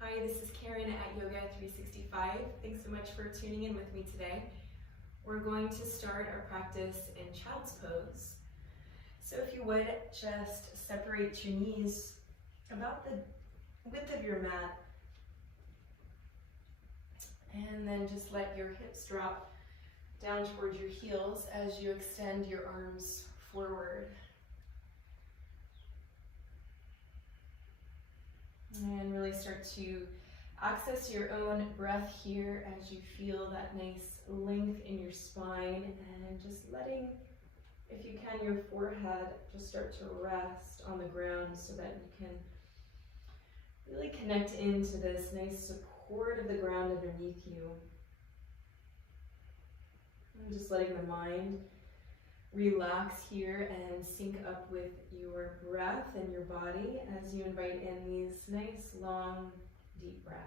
Hi, this is Karen at Yoga365. Thanks so much for tuning in with me today. We're going to start our practice in Child's Pose. So if you would, just separate your knees about the width of your mat, and then just let your hips drop down towards your heels as you extend your arms forward. And really start to access your own breath here as you feel that nice length in your spine, and just letting, if you can, your forehead just start to rest on the ground so that you can really connect into this nice support of the ground underneath you. And just letting the mind relax here and sync up with your breath and your body as you invite in these nice, long, deep breaths.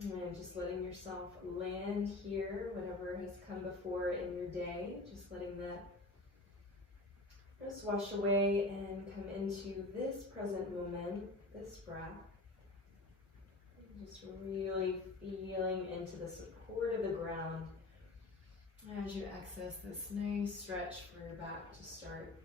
And just letting yourself land here, whatever has come before in your day, just letting that just wash away and come into this present moment, this breath. Just really feeling into the support of the ground as you access this nice stretch for your back to start.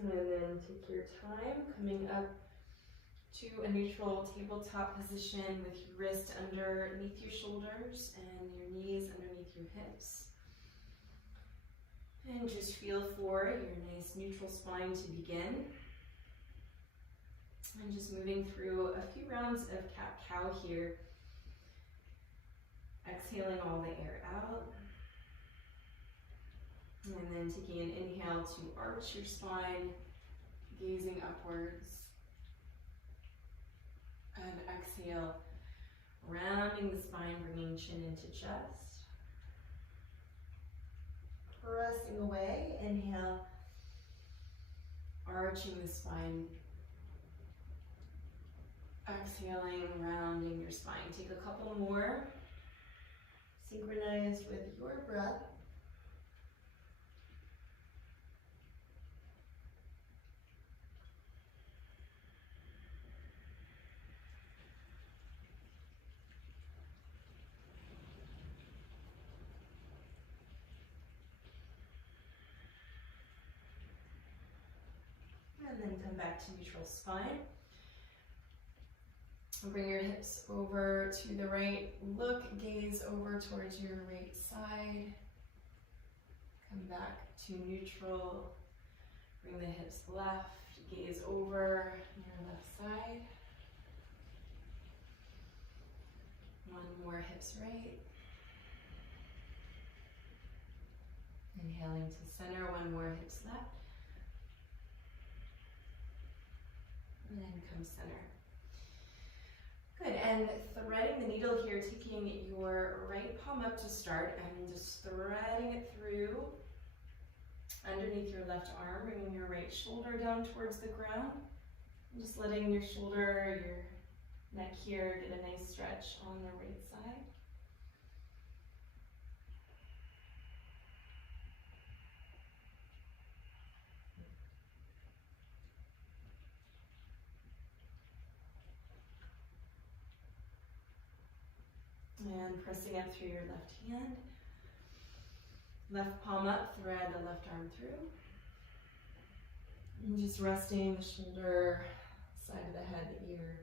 And then take your time coming up to a neutral tabletop position with your wrist underneath your shoulders and your knees underneath your hips. And just feel for your nice neutral spine to begin. And just moving through a few rounds of cat-cow here. Exhaling all the air out. And then taking an inhale to arch your spine, gazing upwards. And exhale, rounding the spine, bringing chin into chest. Pressing away, inhale, arching the spine. Exhaling, rounding your spine. Take a couple more, synchronized with your breath. And then come back to neutral spine. Bring your hips over to the right. Look, gaze over towards your right side. Come back to neutral. Bring the hips left. Gaze over your left side. One more, hips right. Inhaling to center. One more, hips left. And then come center. Good, and threading the needle here, taking your right palm up to start and just threading it through underneath your left arm, bringing your right shoulder down towards the ground. And just letting your shoulder, your neck here get a nice stretch on the right side. And pressing up through your left hand. Left palm up, thread the left arm through. And just resting the shoulder, side of the head, the ear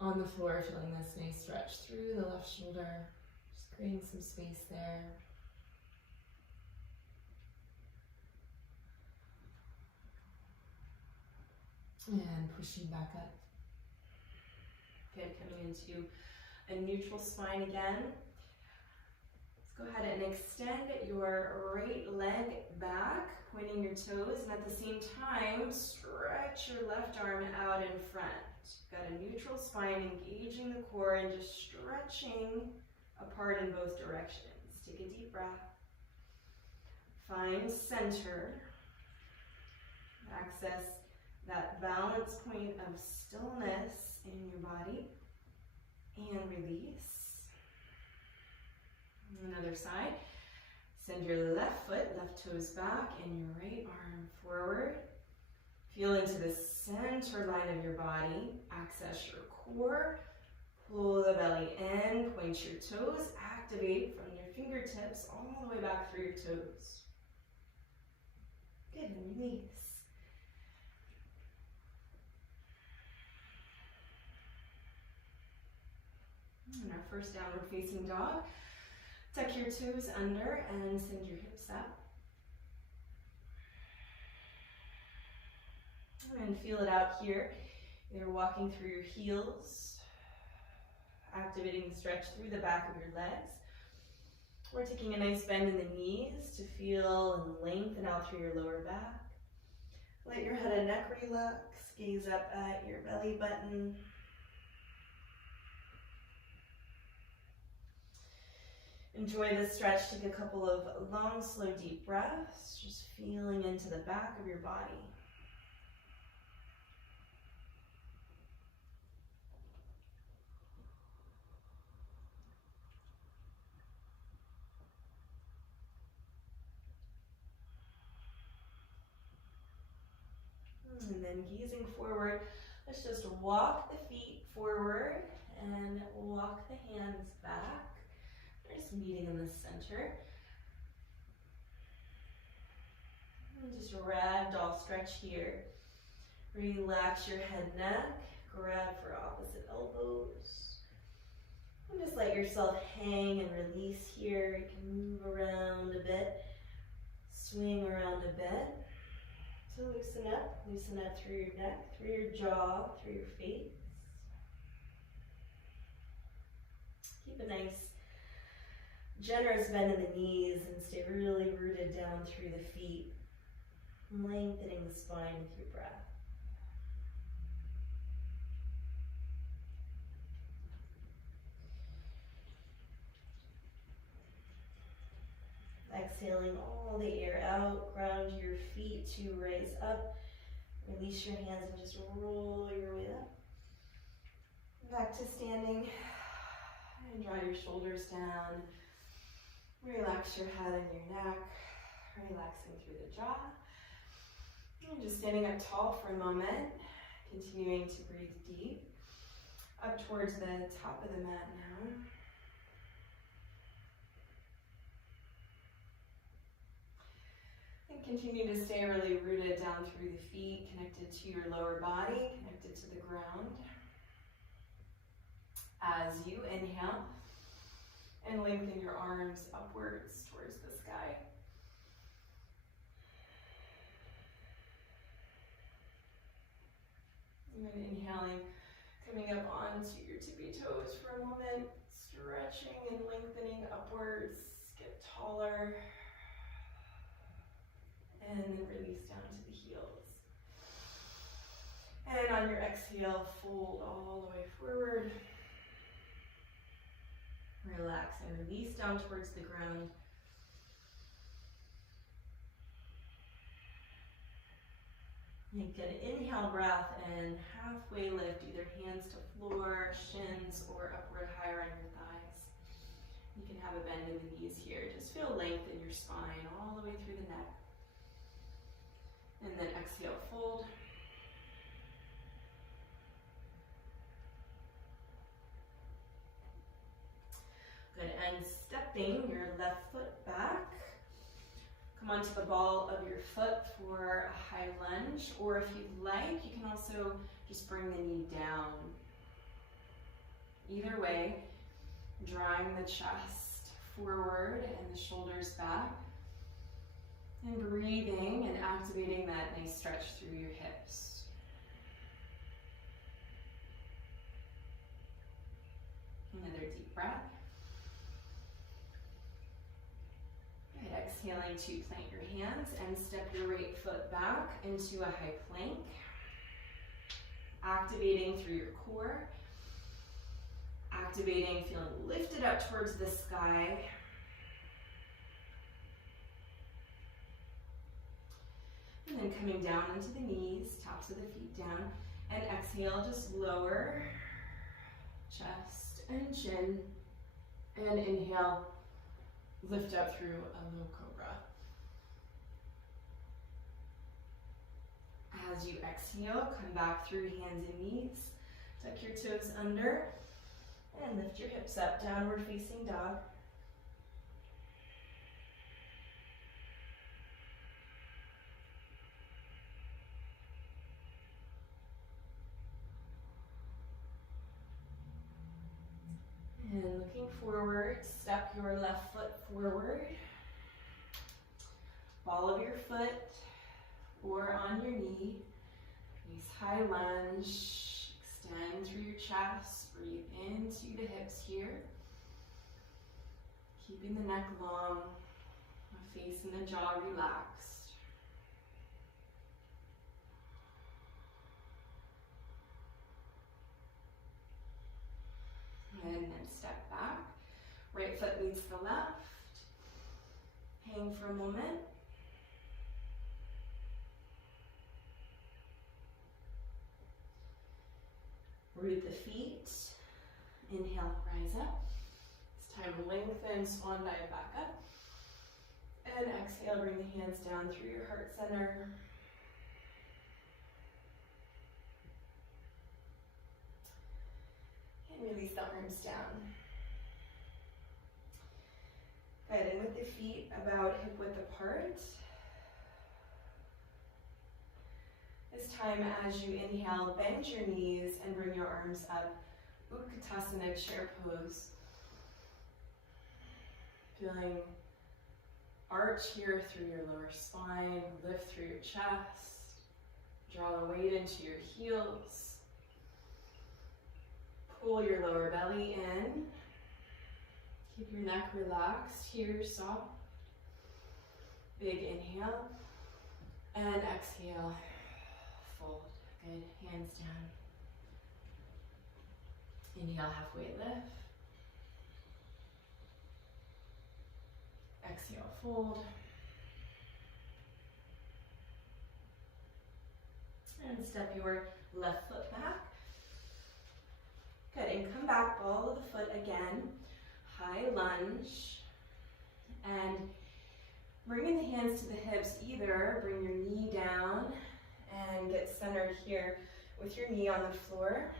on the floor, feeling this nice stretch through the left shoulder. Just creating some space there. And pushing back up. Good, coming into a neutral spine again. Let's go ahead and extend your right leg back, pointing your toes, and at the same time, stretch your left arm out in front. Got a neutral spine, engaging the core and just stretching apart in both directions. Take a deep breath. Find center. Access that balance point of stillness in your body. And release. Another side. Send your left foot, left toes back, and your right arm forward. Feel into the center line of your body. Access your core. Pull the belly in. Point your toes. Activate from your fingertips all the way back through your toes. Good, and release. In our first downward facing dog, tuck your toes under and send your hips up. And feel it out here. You're walking through your heels, activating the stretch through the back of your legs. We're taking a nice bend in the knees to feel and lengthen out through your lower back. Let your head and neck relax. Gaze up at your belly button. Enjoy this stretch. Take a couple of long, slow, deep breaths, just feeling into the back of your body. And then gazing forward, let's just walk the feet forward and walk the hands back. Just meeting in the center. And just ragdoll stretch here. Relax your head, neck. Grab for opposite elbows. And just let yourself hang and release here. You can move around a bit. Swing around a bit. So loosen up through your neck, through your jaw, through your face. Keep a nice, generous bend in the knees and stay really rooted down through the feet, lengthening the spine with your breath. Exhaling all the air out, ground your feet to raise up. Release your hands and just roll your way up. Back to standing. And draw your shoulders down. Relax your head and your neck. Relaxing through the jaw. And just standing up tall for a moment. Continuing to breathe deep. Up towards the top of the mat now. And continue to stay really rooted down through the feet, connected to your lower body, connected to the ground. As you inhale, and lengthen your arms upwards towards the sky. And then inhaling, coming up onto your tippy toes for a moment, stretching and lengthening upwards, get taller. And then release down to the heels. And on your exhale, fold all the way forward. Relax and release down towards the ground. Take an inhale breath and halfway lift, either hands to floor, shins, or upward higher on your thighs. You can have a bend in the knees here. Just feel length in your spine all the way through the neck. And then exhale, fold. Good, and stepping your left foot back. Come onto the ball of your foot for a high lunge, or if you'd like, you can also just bring the knee down. Either way, drawing the chest forward and the shoulders back. And breathing and activating that nice stretch through your hips. breath. Good, exhaling to plant your hands and step your right foot back into a high plank. Activating through your core. Activating, feeling lifted up towards the sky. And then coming down into the knees, tops of the feet down. And exhale, just lower chest and chin. And inhale, lift up through a low cobra. As you exhale, come back through hands and knees. Tuck your toes under and lift your hips up, downward facing dog. And looking forward, step your left foot forward. Ball of your foot or on your knee. Nice high lunge. Extend through your chest. Breathe into the hips here. Keeping the neck long. The face and the jaw relaxed. And then step back. Right foot meets the left. Hang for a moment. Root the feet. Inhale, rise up. It's time to lengthen, swan dive back up. And exhale, bring the hands down through your heart center. And release the arms down. Good, and with the feet about hip width apart. This time as you inhale, bend your knees and bring your arms up. Utkatasana, chair pose. Feeling arch here through your lower spine, lift through your chest. Draw the weight into your heels. Pull your lower belly in. Keep your neck relaxed here, soft. Big inhale. And exhale. Fold. Good. Hands down. Inhale, halfway lift. Exhale, fold. And step your left foot back. Good, and come back, ball of the foot again. High lunge. And bringing the hands to the hips, either bring your knee down and get centered here with your knee on the floor.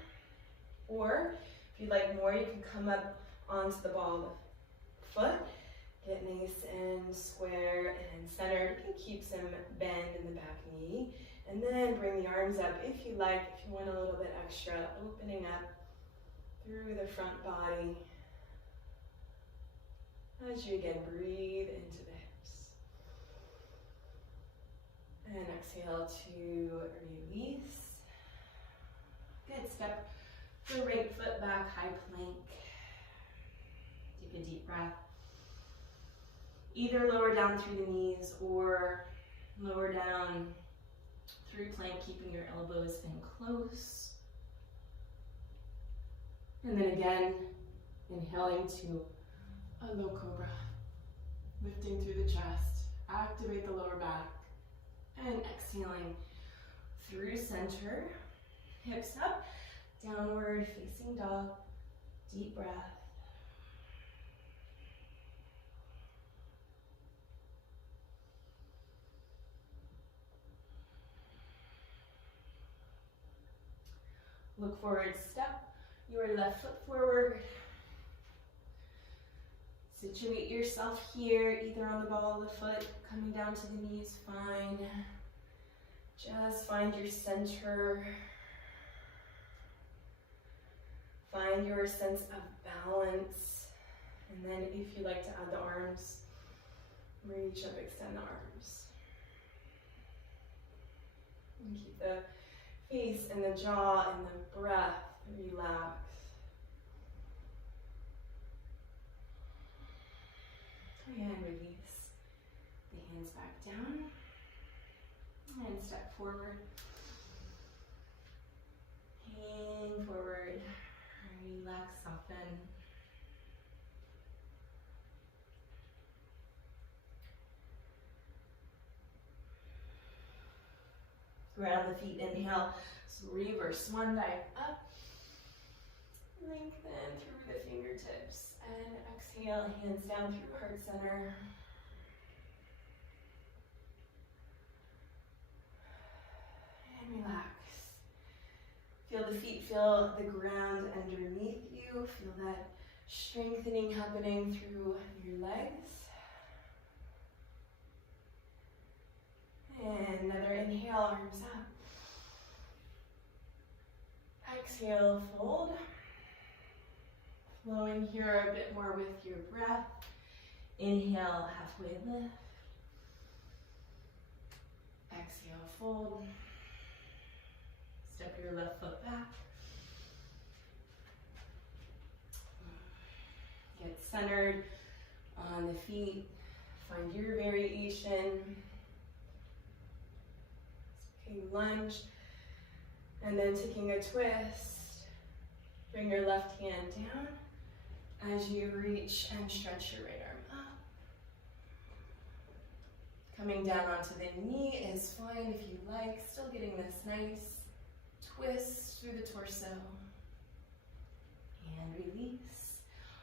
Or if you'd like more, you can come up onto the ball of the foot. Get nice and square and centered. You can keep some bend in the back knee. And then bring the arms up if you like, if you want a little bit extra, opening up through the front body. As you again breathe into the hips. And exhale to release. Good, step the right foot back, high plank. Take a deep breath. Either lower down through the knees or lower down through plank, keeping your elbows in close. And then again, inhaling to a low cobra. Lifting through the chest, activate the lower back. And exhaling through center, hips up, downward facing dog, deep breath. Look forward, step your left foot forward. Situate yourself here, either on the ball of the foot, coming down to the knees, fine. Just find your center. Find your sense of balance. And then if you like to add the arms, reach up, extend the arms. And keep the face and the jaw and the breath relaxed. And release the hands back down. And step forward. Hang forward. Relax, soften. Ground the feet, inhale. So reverse swan dive up. Lengthen through the fingertips. And exhale, hands down through heart center. And relax. Feel the feet, feel the ground underneath you. Feel that strengthening happening through your legs. And another inhale, arms up. Exhale, fold. Flowing here a bit more with your breath. Inhale, halfway lift. Exhale, fold. Step your left foot back. Get centered on the feet. Find your variation. Okay, lunge. And then taking a twist. Bring your left hand down as you reach and stretch your right arm up. Coming down onto the knee is fine if you like. Still getting this nice twist through the torso. And release.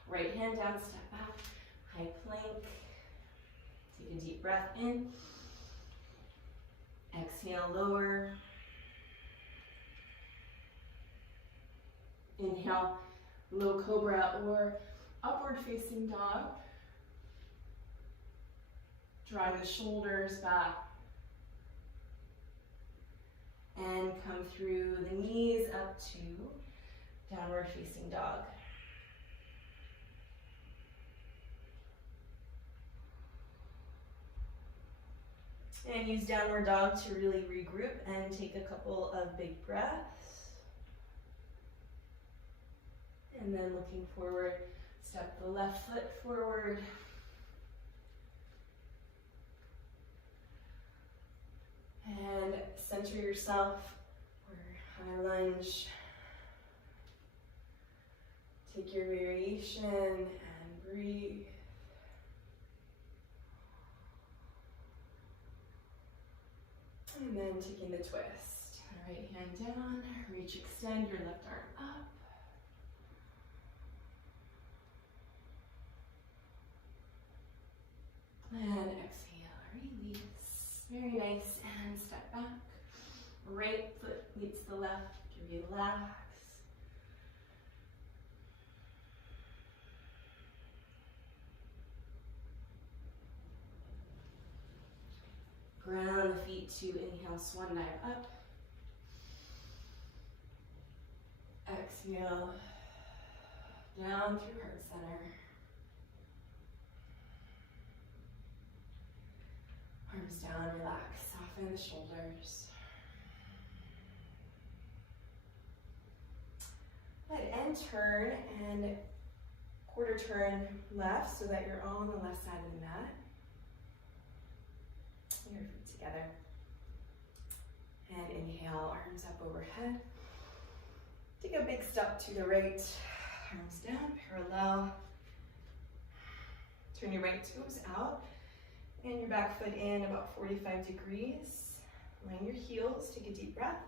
Right hand down, step back. High plank. Take a deep breath in. Exhale, lower. Inhale, low cobra or upward facing dog. Drive the shoulders back. And come through the knees up to downward facing dog. And use downward dog to really regroup and take a couple of big breaths. And then looking forward, step the left foot forward. And center yourself for high lunge. Take your variation and breathe. And then taking the twist. Right hand down, reach, extend your left arm up. And exhale, release. Very nice, and step back. Right foot meets the left, relax. Ground the feet to inhale, swan dive up. Exhale, down through heart center. Arms down, relax, soften the shoulders. Good, and turn and quarter turn left so that you're all on the left side of the mat. Your feet together. And inhale, arms up overhead. Take a big step to the right, arms down, parallel. Turn your right toes out and your back foot in about 45 degrees. Line your heels, take a deep breath.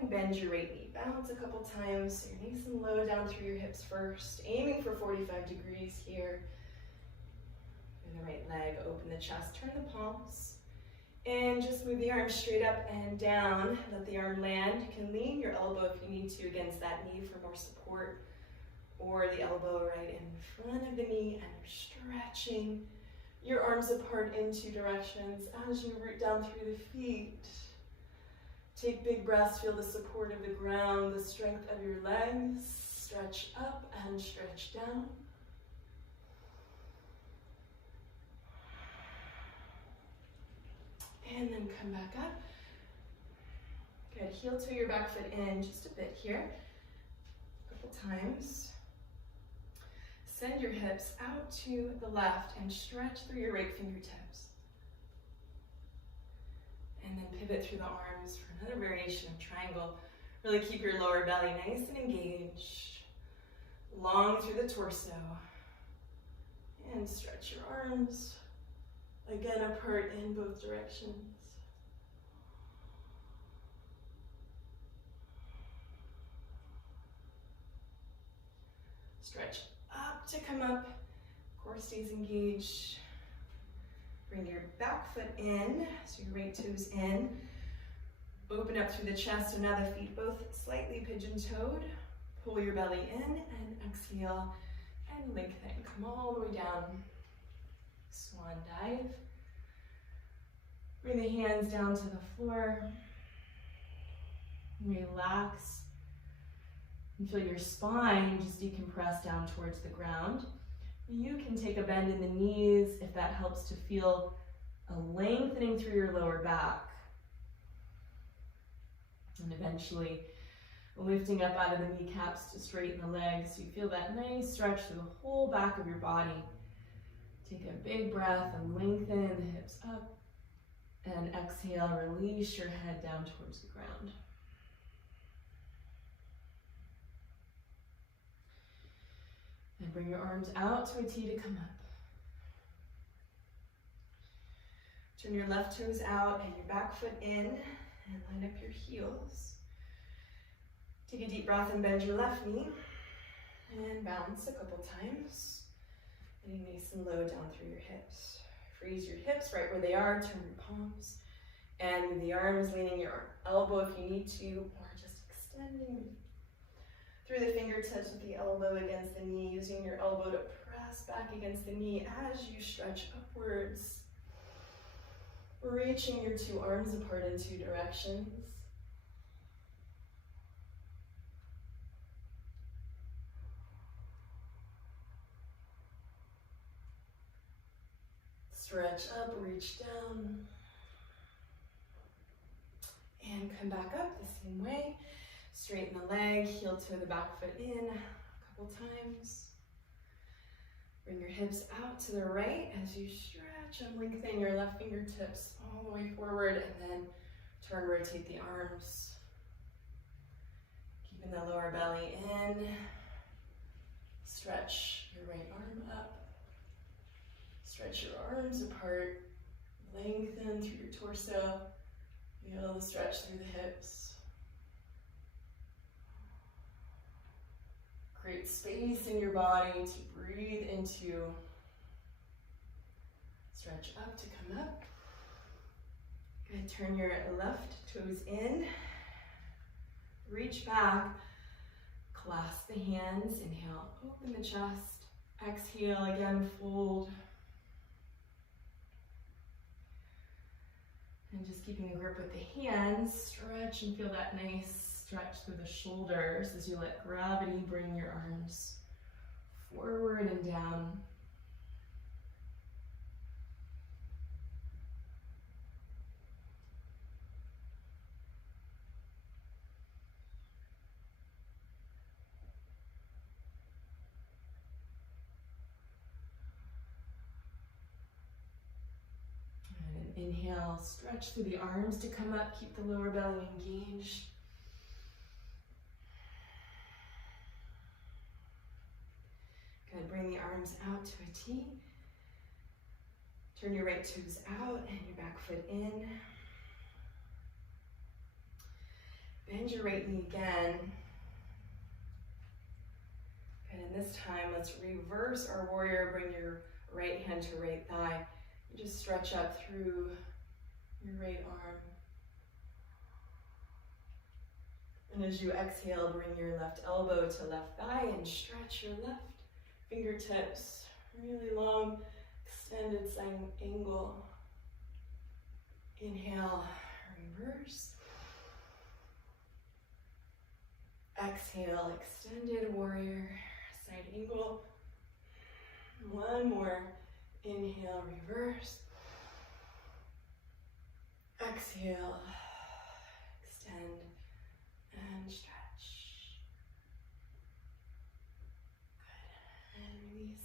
And bend your right knee. Bounce a couple times so you're nice and low down through your hips first. Aiming for 45 degrees here. And the right leg, open the chest, turn the palms. And just move the arm straight up and down. Let the arm land. You can lean your elbow if you need to against that knee for more support. Or the elbow right in front of the knee, and you're stretching your arms apart in two directions as you root down through the feet. Take big breaths, feel the support of the ground, the strength of your legs. Stretch up and stretch down. And then come back up. Good, heel to your back foot in just a bit here. A couple times. Send your hips out to the left and stretch through your right fingertips. And then pivot through the arms for another variation of triangle. Really keep your lower belly nice and engaged. Long through the torso. And stretch your arms. Again, apart in both directions. Stretch up to come up. Core stays engaged. Bring your back foot in, so your right toes in. Open up through the chest, so now the feet both slightly pigeon-toed. Pull your belly in and exhale and lengthen. Come all the way down. Swan dive. Bring the hands down to the floor. Relax. And feel your spine just decompress down towards the ground. You can take a bend in the knees if that helps to feel a lengthening through your lower back. And eventually lifting up out of the kneecaps to straighten the legs. You feel that nice stretch through the whole back of your body. Take a big breath and lengthen the hips up. And exhale, release your head down towards the ground. And bring your arms out to a T to come up. Turn your left toes out and your back foot in and line up your heels. Take a deep breath and bend your left knee and bounce a couple times. Getting nice and low down through your hips. Freeze your hips right where they are, turn your palms. And move the arms, leaning your elbow if you need to, or just extending through the fingertips with the elbow against the knee, using your elbow to press back against the knee as you stretch upwards. Reaching your two arms apart in two directions. Stretch up, reach down. And come back up the same way. Straighten the leg, heel toe the back foot in a couple times. Bring your hips out to the right as you stretch and lengthen your left fingertips all the way forward, and then turn, rotate the arms. Keeping the lower belly in. Stretch your right arm up. Stretch your arms apart. Lengthen through your torso. Feel the stretch through the hips. Create space in your body to breathe into. Stretch up to come up. Good. Turn your left toes in. Reach back. Clasp the hands. Inhale, open the chest. Exhale, again, fold. And just keeping a grip with the hands, stretch and feel that nice stretch through the shoulders as you let gravity bring your arms forward and down. Inhale, stretch through the arms to come up, keep the lower belly engaged. Good, bring the arms out to a T. Turn your right toes out and your back foot in. Bend your right knee again. Good, and this time let's reverse our warrior. Bring your right hand to right thigh. Just stretch up through your right arm. And as you exhale, bring your left elbow to left thigh and stretch your left fingertips. Really long, extended side angle. Inhale, reverse. Exhale, extended warrior, side angle. One more. Inhale, reverse. Exhale, extend and stretch. Good. And release.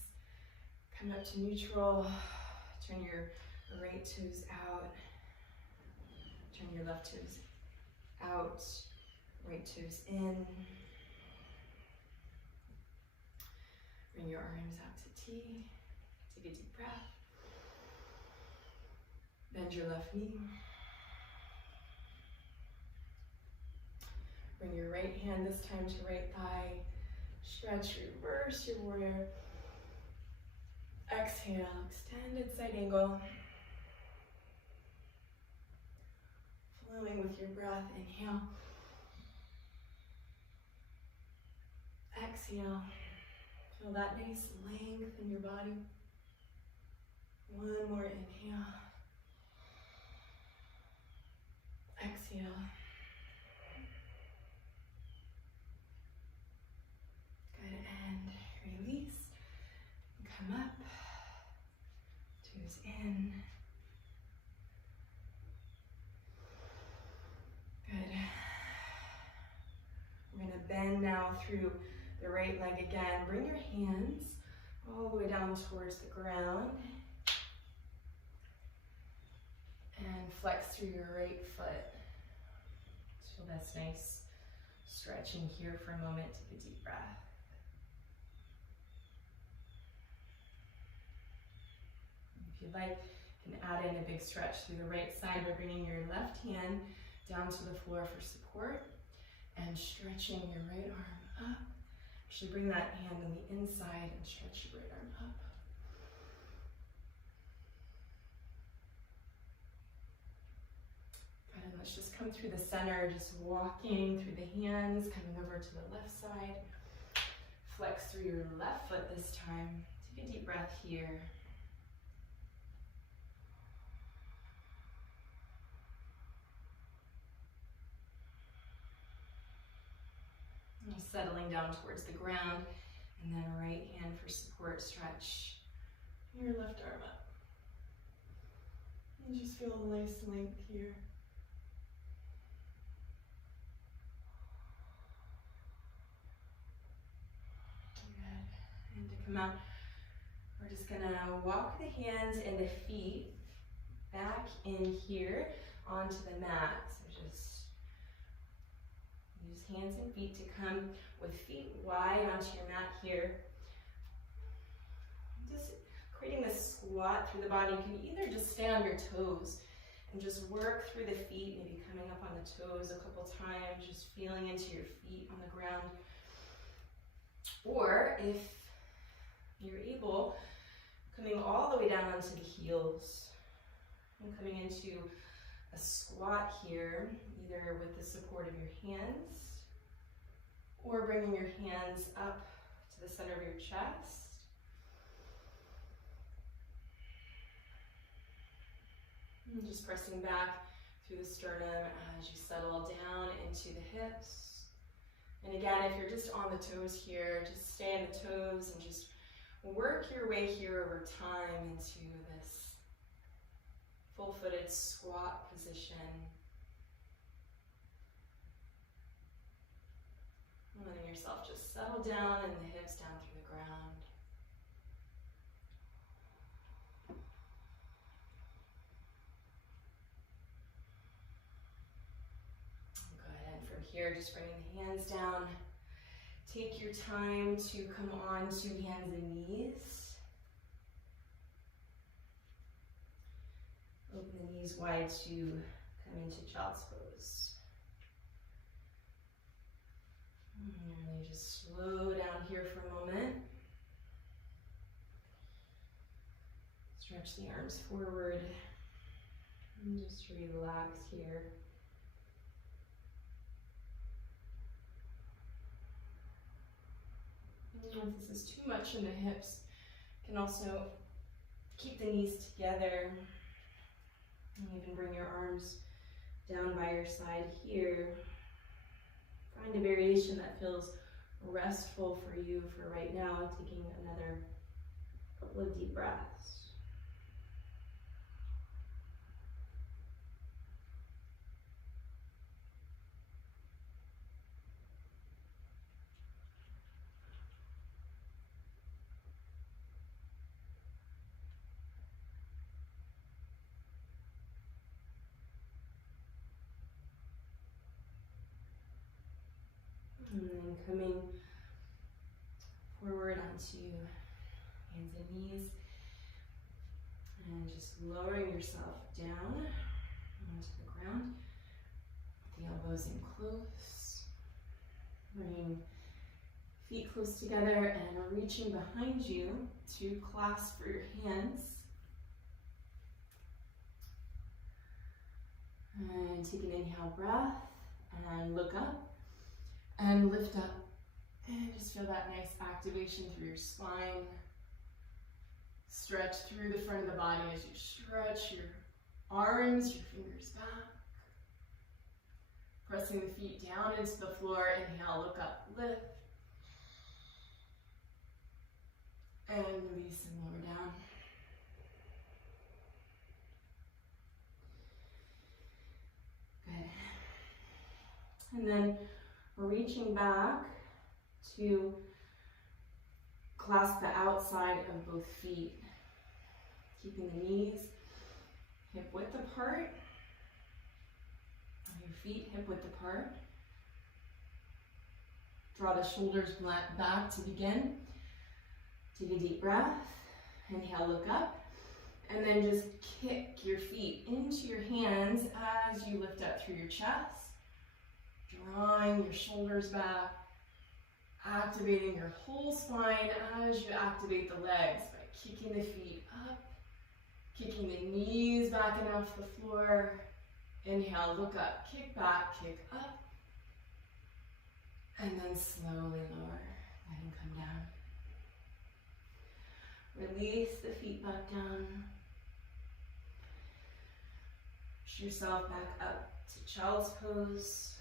Come up to neutral. Turn your right toes out. Turn your left toes out. Right toes in. Bring your arms out to T. Take a deep breath. Bend your left knee. Bring your right hand this time to right thigh. Stretch, reverse your warrior. Exhale, extended side angle. Flowing with your breath, inhale. Exhale. Feel that nice length in your body. One more inhale. Exhale. Good, and release. Come up. Toes in. Good. We're going to bend now through the right leg again. Bring your hands all the way down towards the ground. And flex through your right foot. Feel this nice stretching here for a moment. Take a deep breath. If you'd like, you can add in a big stretch through the right side by bringing your left hand down to the floor for support and stretching your right arm up. Actually bring that hand on the inside and stretch your right arm up. Good, and let's just come through the center, just walking through the hands, coming over to the left side. Flex through your left foot this time. Take a deep breath here. Settling down towards the ground, and then right hand for support, stretch your left arm up. And just feel the nice length here. Good. And to come out, we're just gonna walk the hands and the feet back in here onto the mat. So just use hands and feet to come with feet wide onto your mat here. Just creating this squat through the body. You can either just stay on your toes and just work through the feet, maybe coming up on the toes a couple times, just feeling into your feet on the ground. Or if you're able, coming all the way down onto the heels and coming into a squat here, either with the support of your hands or bringing your hands up to the center of your chest. And just pressing back through the sternum as you settle down into the hips. And again, if you're just on the toes here, just stay on the toes and just work your way here over time into this full-footed squat position. And letting yourself just settle down and the hips down through the ground. Good, and from here, just bringing the hands down. Take your time to come on to hands and knees. Open the knees wide to come into child's pose. And you just slow down here for a moment. Stretch the arms forward. And just relax here. And if this is too much in the hips, you can also keep the knees together. And even bring your arms down by your side here. Find a variation that feels restful for you for right now, taking another couple of deep breaths. And then coming forward onto hands and knees. And just lowering yourself down onto the ground. The elbows in close. Bringing feet close together and reaching behind you to clasp for your hands. And take an inhale breath and look up and lift up. And just feel that nice activation through your spine. Stretch through the front of the body as you stretch your arms, your fingers back. Pressing the feet down into the floor. Inhale, look up, lift. And release and lower down. Good. And then reaching back to clasp the outside of both feet. Keeping the knees hip width apart. Your feet hip width apart. Draw the shoulders back to begin. Take a deep breath. Inhale, look up. And then just kick your feet into your hands as you lift up through your chest. Drawing your shoulders back. Activating your whole spine as you activate the legs by kicking the feet up. Kicking the knees back and off the floor. Inhale, look up, kick back, kick up. And then slowly lower, letting come down. Release the feet back down. Push yourself back up to child's pose.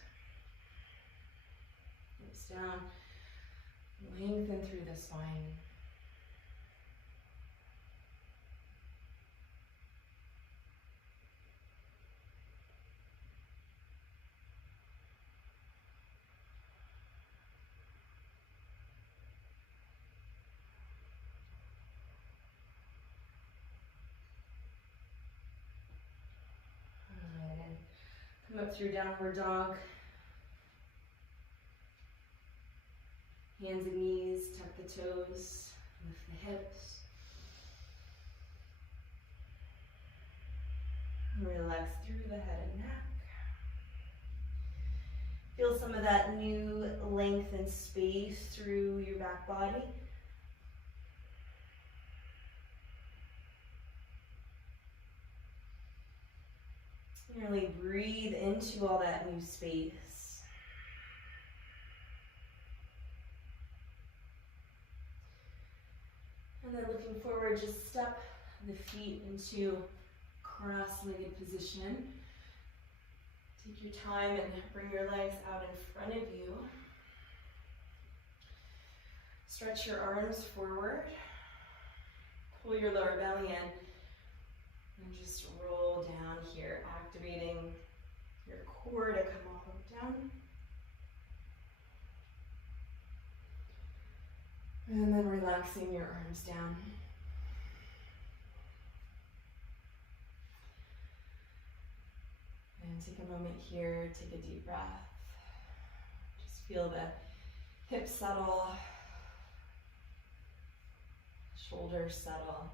Hips down. Lengthen through the spine. Come up through downward dog. Hands and knees, tuck the toes, lift the hips. Relax through the head and neck. Feel some of that new length and space through your back body. Really breathe into all that new space. And then looking forward, just step the feet into cross-legged position. Take your time and bring your legs out in front of you. Stretch your arms forward. Pull your lower belly in. And just roll down here, activating your core to come all the way down. And then relaxing your arms down. And take a moment here, take a deep breath. Just feel the hips settle, shoulders settle.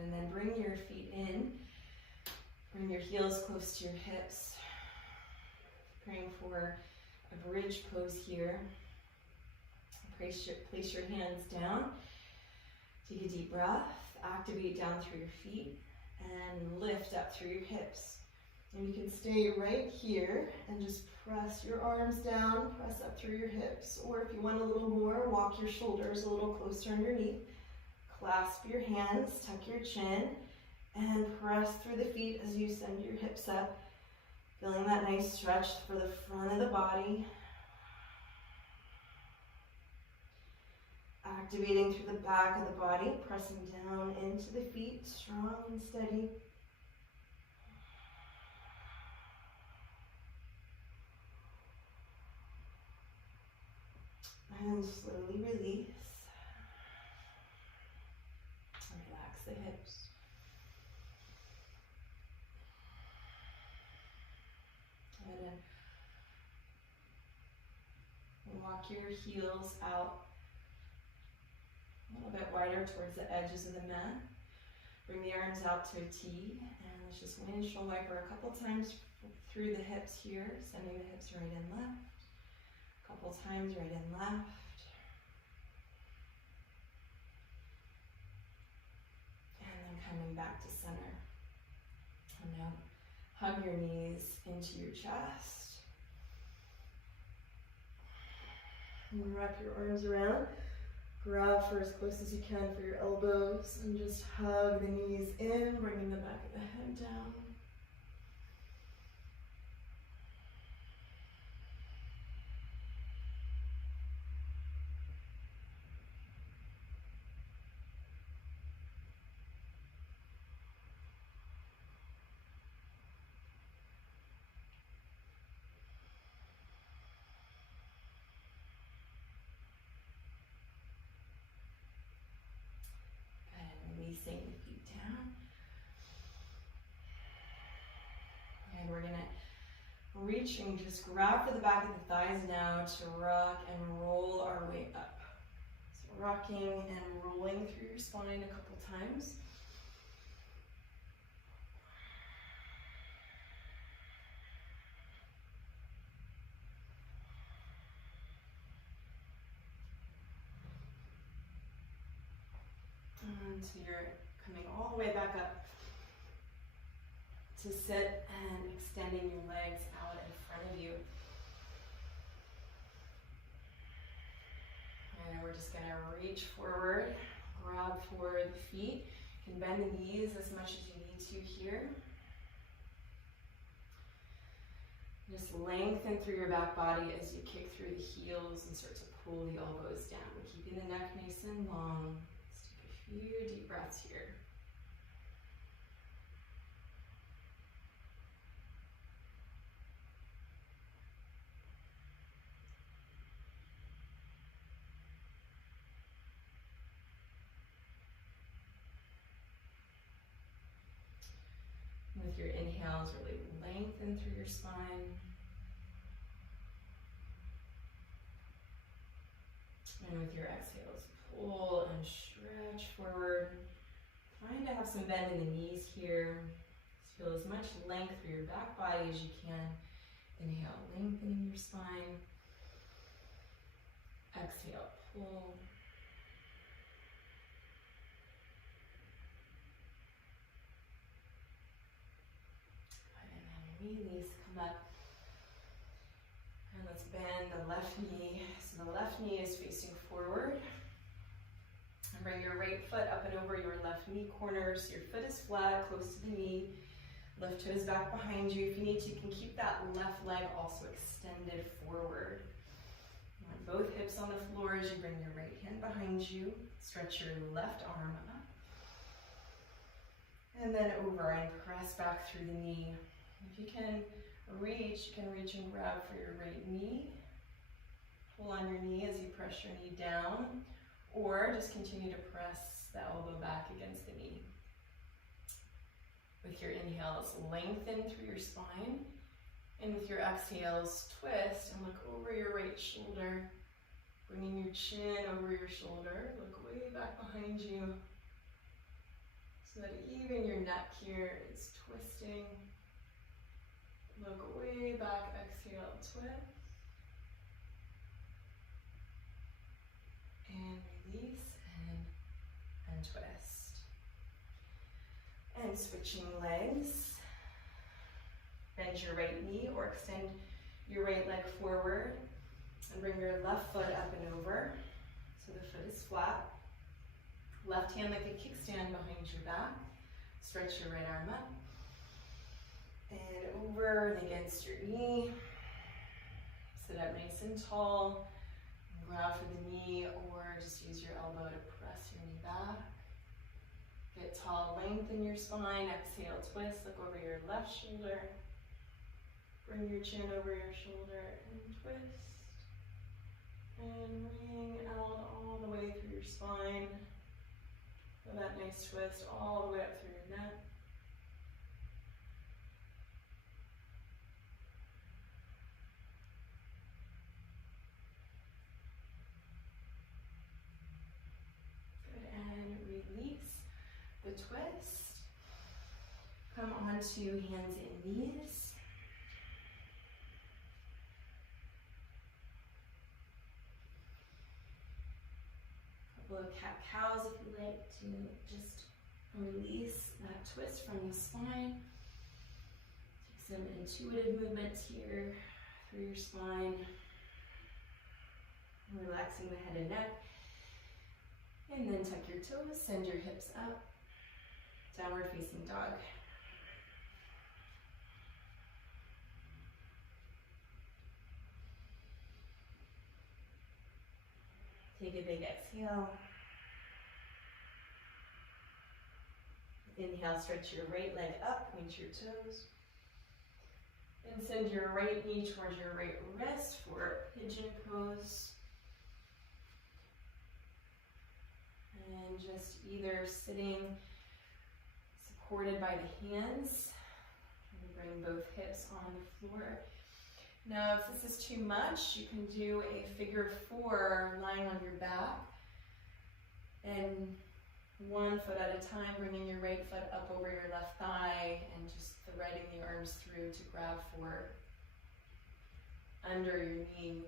And then bring your feet in, bring your heels close to your hips, praying for a bridge pose here. Place your hands down, take a deep breath, activate down through your feet, and lift up through your hips. And you can stay right here and just press your arms down, press up through your hips, or if you want a little more, walk your shoulders a little closer underneath. Clasp your hands, tuck your chin, and press through the feet as you send your hips up. Feeling that nice stretch for the front of the body. Activating through the back of the body, pressing down into the feet, strong and steady. And slowly release. Relax the hips. And then walk your heels out a little bit wider towards the edges of the mat. Bring the arms out to a T, and let's just windshield wiper a couple times through the hips here, sending the hips right and left. A couple times right and left. And then coming back to center. And now hug your knees into your chest. And wrap your arms around. Grab for as close as you can for your elbows and just hug the knees in, bringing the back of the head down. Releasing the feet down. And we're gonna reach and just grab for the back of the thighs now to rock and roll our way up. So rocking and rolling through your spine a couple times. So you're coming all the way back up to sit and extending your legs out in front of you. And we're just gonna reach forward, grab for the feet. You can bend the knees as much as you need to here. Just lengthen through your back body as you kick through the heels and start to pull the elbows down. We're keeping the neck nice and long. Few deep breaths here. And with your inhales, really lengthen through your spine. And with your exhales, pull and stretch forward. Trying to have some bend in the knees here. Just feel as much length through your back body as you can. Inhale, lengthening your spine. Exhale, pull. And then release, come up. And let's bend the left knee. So the left knee is facing forward. And bring your right foot up and over your left knee corner so your foot is flat, close to the knee. Left toes back behind you. If you need to, you can keep that left leg also extended forward. You want both hips on the floor as you bring your right hand behind you. Stretch your left arm up. And then over and press back through the knee. If you can reach and grab for your right knee. Pull on your knee as you press your knee down. Or just continue to press the elbow back against the knee. With your inhales, lengthen through your spine. And with your exhales, twist and look over your right shoulder. Bringing your chin over your shoulder. Look way back behind you. So that even your neck here is twisting. Look way back, exhale, twist. And release and twist. And switching legs. Bend your right knee or extend your right leg forward. And bring your left foot up and over. So the foot is flat. Left hand like a kickstand behind your back. Stretch your right arm up. And over and against your knee. Sit up nice and tall. grab for the knee or just use your elbow to press your knee back. Get tall, lengthen your spine. Exhale, twist, look over your left shoulder. Bring your chin over your shoulder and twist. And ring out all the way through your spine. Feel that nice twist all the way up through your neck. The twist. Come onto hands and knees. Couple of cat-cows if you like to just release that twist from the spine. Take some intuitive movements here through your spine. Relaxing the head and neck. And then tuck your toes, send your hips up. Downward facing dog. Take a big exhale. Inhale, stretch your right leg up, point your toes. And send your right knee towards your right wrist for pigeon pose. And just either sitting supported by the hands. Bring both hips on the floor. Now, if this is too much, you can do a figure 4 lying on your back. And one foot at a time, bringing your right foot up over your left thigh and just threading the arms through to grab for under your knee,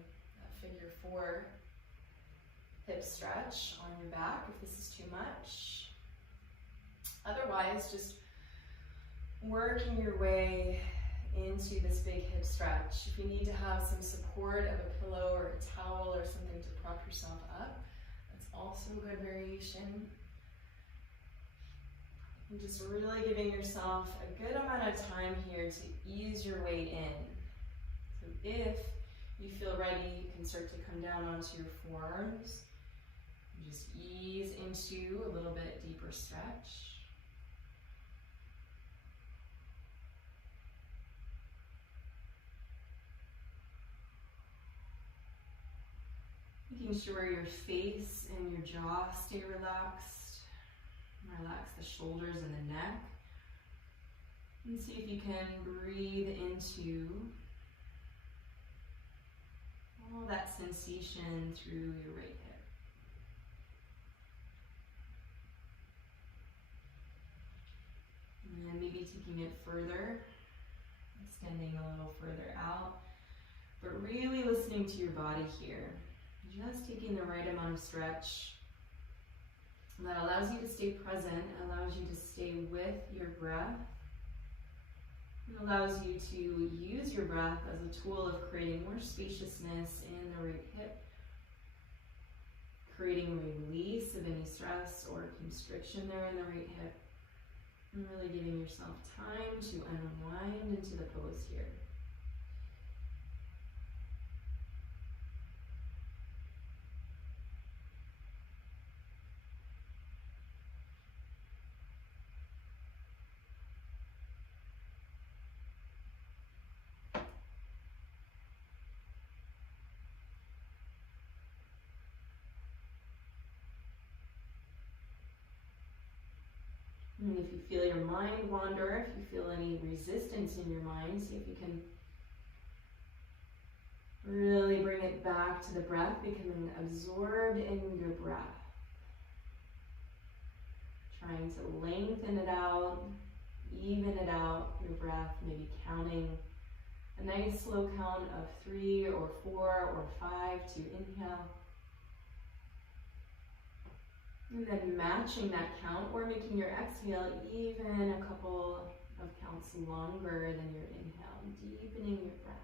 figure 4 hip stretch on your back if this is too much. Otherwise, just working your way into this big hip stretch. If you need to have some support of a pillow or a towel or something to prop yourself up, that's also a good variation. And just really giving yourself a good amount of time here to ease your way in. So if you feel ready, you can start to come down onto your forearms. Just ease into a little bit deeper stretch. Making sure your face and your jaw stay relaxed. Relax the shoulders and the neck. And see if you can breathe into all that sensation through your right hip. And then maybe taking it further, extending a little further out, but really listening to your body here. Just taking the right amount of stretch that allows you to stay present, allows you to stay with your breath. It allows you to use your breath as a tool of creating more spaciousness in the right hip, creating release of any stress or constriction there in the right hip, and really giving yourself time to unwind into the pose here. And if you feel your mind wander, if you feel any resistance in your mind, see if you can really bring it back to the breath, becoming absorbed in your breath. Trying to lengthen it out, even it out, your breath, maybe counting a nice slow count of 3 or 4 or 5 to inhale. And then matching that count or making your exhale even a couple of counts longer than your inhale, deepening your breath.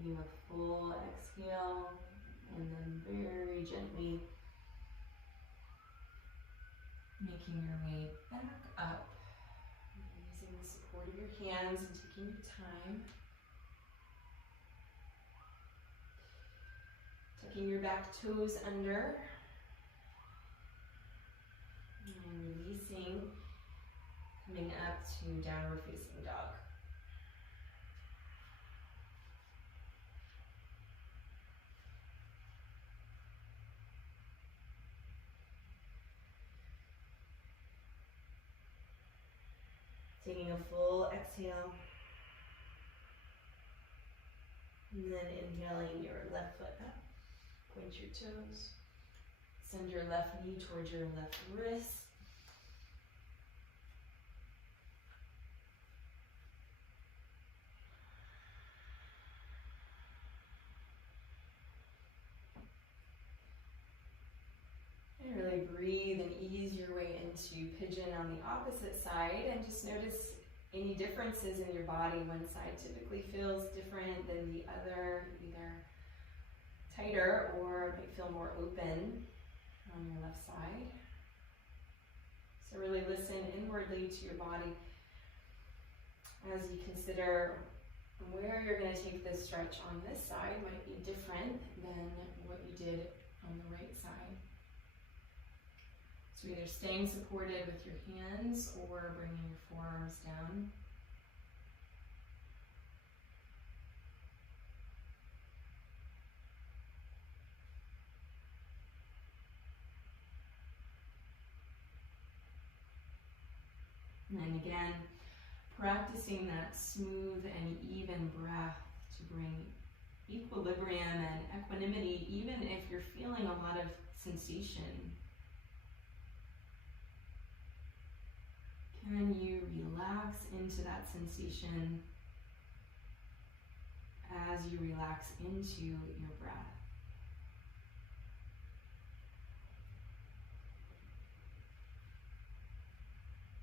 Taking a full exhale and then very gently making your way back up. Using the support of your hands and taking your time. Tucking your back toes under. And releasing, coming up to downward facing dog. Taking a full exhale. And then inhaling your left foot up. Point your toes. Send your left knee towards your left wrist. And really breathe and ease your way into pigeon on the opposite side, and just notice any differences in your body. One side typically feels different than the other, either tighter or might feel more open on your left side. So really listen inwardly to your body as you consider where you're going to take this stretch on this side might be different than what you did on the right side. So either staying supported with your hands or bringing your forearms down. And again, practicing that smooth and even breath to bring equilibrium and equanimity, even if you're feeling a lot of sensation. Can you relax into that sensation as you relax into your breath?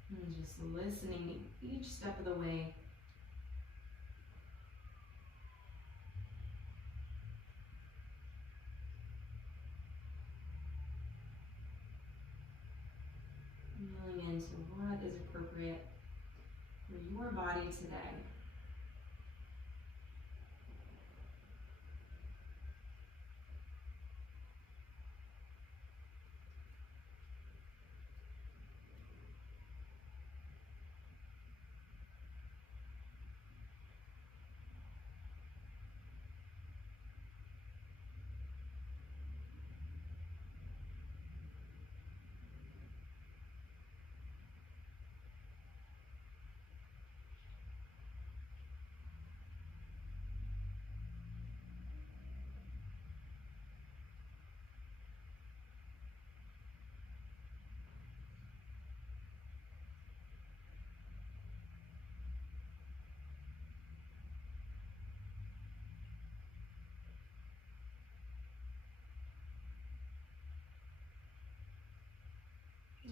And just listening each step of the way. Feeling into what is appropriate for your body today.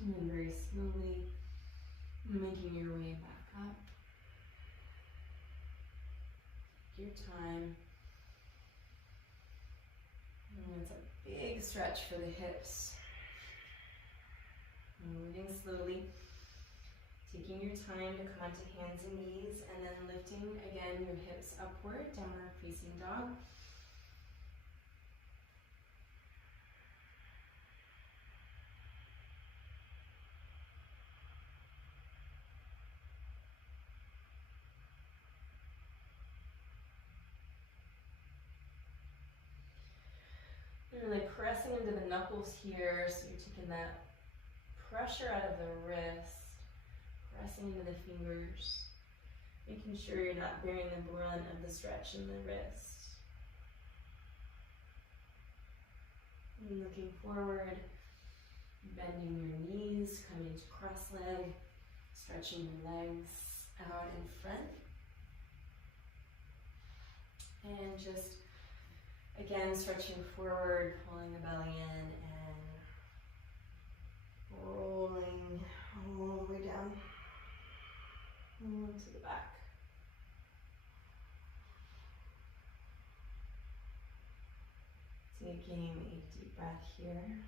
And then very slowly making your way back up. Take your time. And it's a big stretch for the hips. Moving slowly. Taking your time to come onto hands and knees, and then lifting again your hips upward, downward facing dog. Really pressing into the knuckles here, so you're taking that pressure out of the wrist, pressing into the fingers, making sure you're not bearing the brunt of the stretch in the wrist. And looking forward, bending your knees, coming to cross leg, stretching your legs out in front. And just again, stretching forward, pulling the belly in, and rolling all the way down to the back. Taking a deep breath here.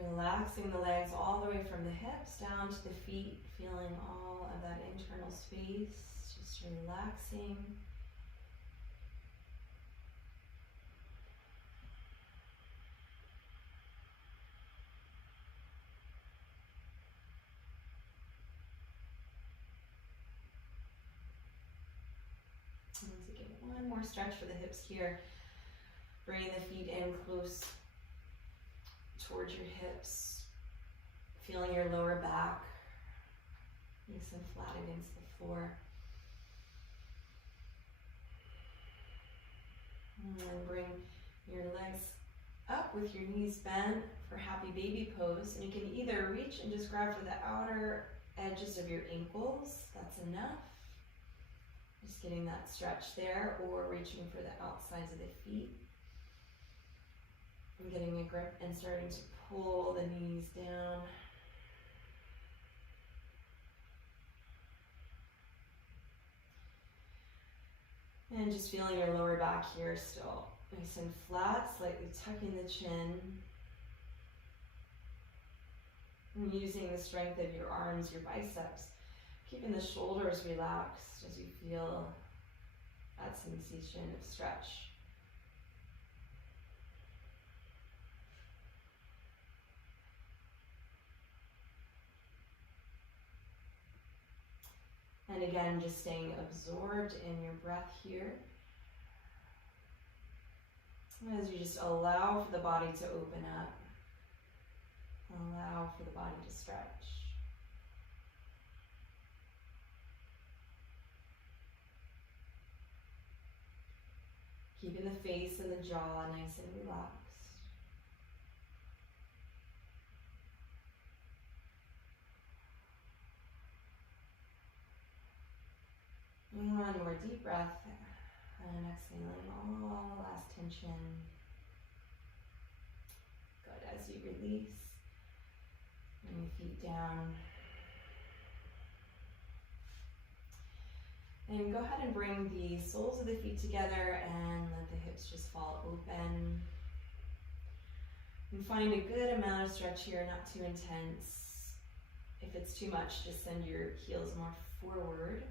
Relaxing the legs all the way from the hips down to the feet, feeling all of that internal space, just relaxing. And take one more stretch for the hips here. Bring the feet in close towards your hips, feeling your lower back nice and flat against the floor. And then bring your legs up with your knees bent for happy baby pose. And you can either reach and just grab for the outer edges of your ankles, that's enough. Just getting that stretch there, or reaching for the outsides of the feet. And getting a grip and starting to pull the knees down. And just feeling your lower back here still nice and flat, slightly tucking the chin. And using the strength of your arms, your biceps, keeping the shoulders relaxed as you feel that sensation of stretch. And again, just staying absorbed in your breath here. As you just allow for the body to open up. Allow for the body to stretch. Keeping the face and the jaw nice and relaxed. And one more deep breath, and exhaling all the last tension. Good, as you release, bring your feet down. And go ahead and bring the soles of the feet together and let the hips just fall open. And find a good amount of stretch here, not too intense. If it's too much, just send your heels more forward.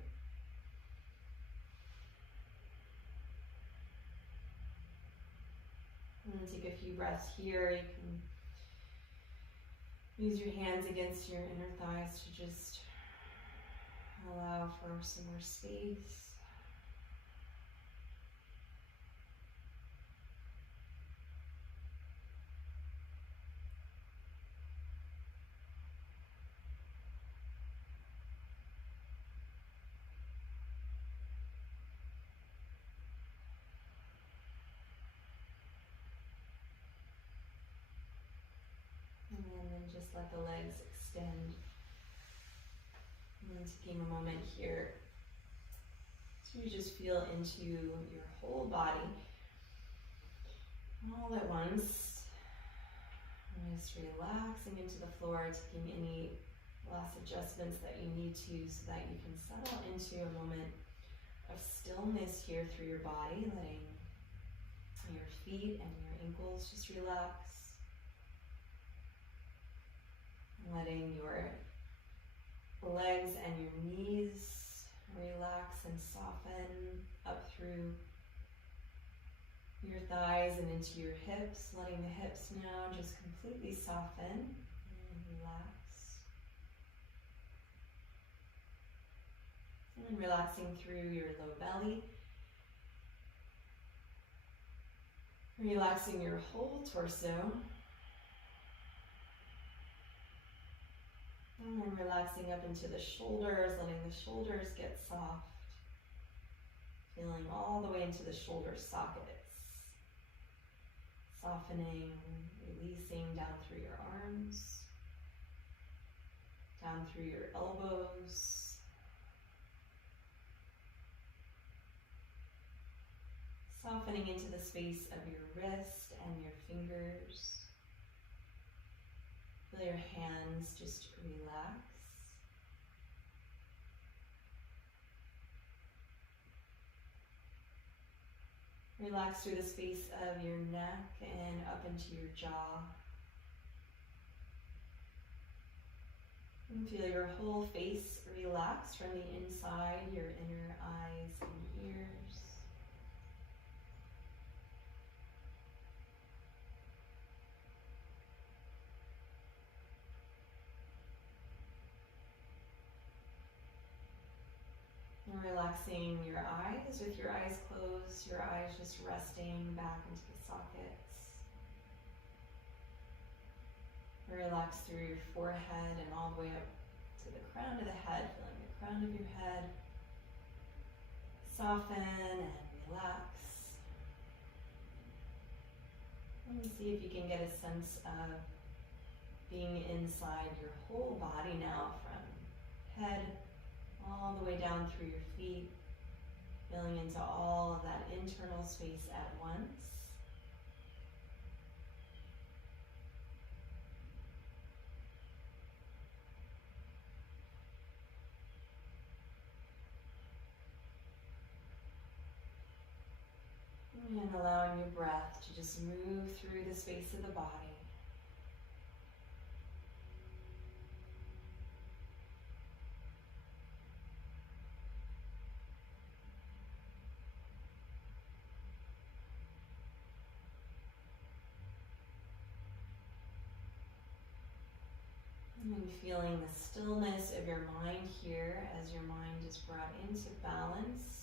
And then take a few breaths here. You can use your hands against your inner thighs to just allow for some more space. And then just let the legs extend. And taking a moment here to just feel into your whole body all at once. And just relaxing into the floor, taking any last adjustments that you need to so that you can settle into a moment of stillness here through your body, letting your feet and your ankles just relax. Letting your legs and your knees relax and soften up through your thighs and into your hips. Letting the hips now just completely soften and relax. And relaxing through your low belly. Relaxing your whole torso. And then relaxing up into the shoulders, letting the shoulders get soft. Feeling all the way into the shoulder sockets. Softening, releasing down through your arms. Down through your elbows. Softening extending into the space of your wrist and your fingers. Feel your hands just relax. Relax through the space of your neck and up into your jaw. And feel your whole face relax from the inside, your inner eyes and ears. And relaxing your eyes with your eyes closed, your eyes just resting back into the sockets. Relax through your forehead and all the way up to the crown of the head, feeling the crown of your head soften and relax. And see if you can get a sense of being inside your whole body now, from head all the way down through your feet, feeling into all of that internal space at once. And allowing your breath to just move through the space of the body. And feeling the stillness of your mind here as your mind is brought into balance.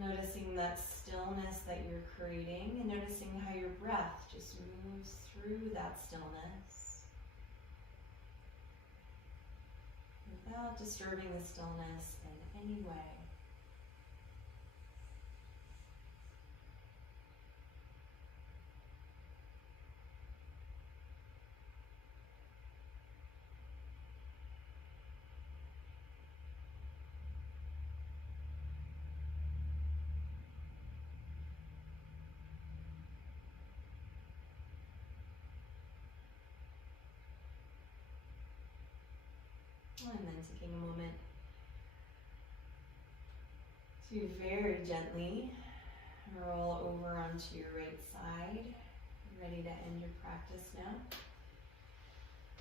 Noticing that stillness that you're creating and noticing how your breath just moves through that stillness without disturbing the stillness in any way. And then taking a moment to very gently roll over onto your right side, ready to end your practice now.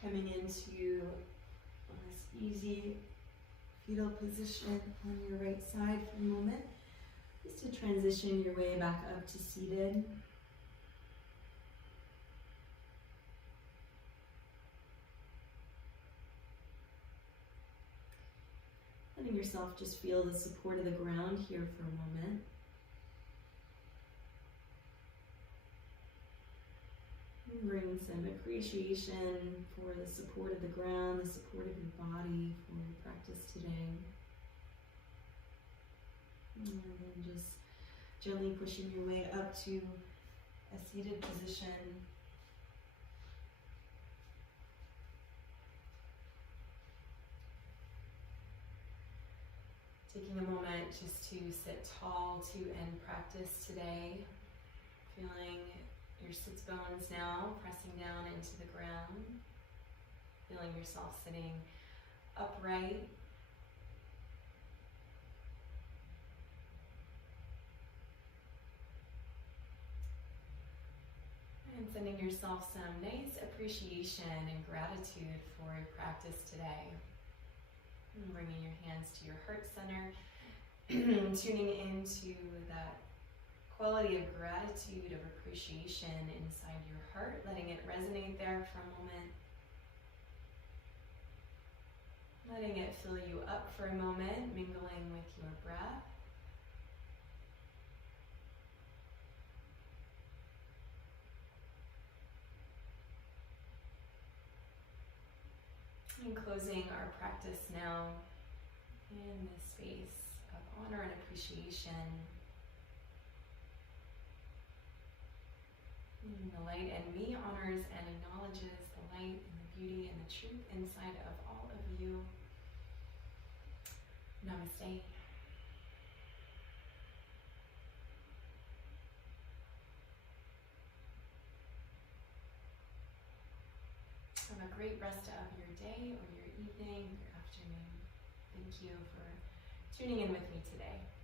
Coming into this easy fetal position on your right side for a moment, just to transition your way back up to seated. Letting yourself just feel the support of the ground here for a moment. And bring some appreciation for the support of the ground, the support of your body for your practice today. And then just gently pushing your way up to a seated position. Taking a moment just to sit tall to end practice today, feeling your sits bones now pressing down into the ground, feeling yourself sitting upright. And sending yourself some nice appreciation and gratitude for your practice today. And bringing your hands to your heart center, tuning into that quality of gratitude, of appreciation inside your heart, letting it resonate there for a moment. Letting it fill you up for a moment, mingling with your breath. And closing our practice now in this space of honor and appreciation. And the light in me honors and acknowledges the light and the beauty and the truth inside of all of you. Namaste. great rest of your day or your evening, your afternoon. Thank you for tuning in with me today.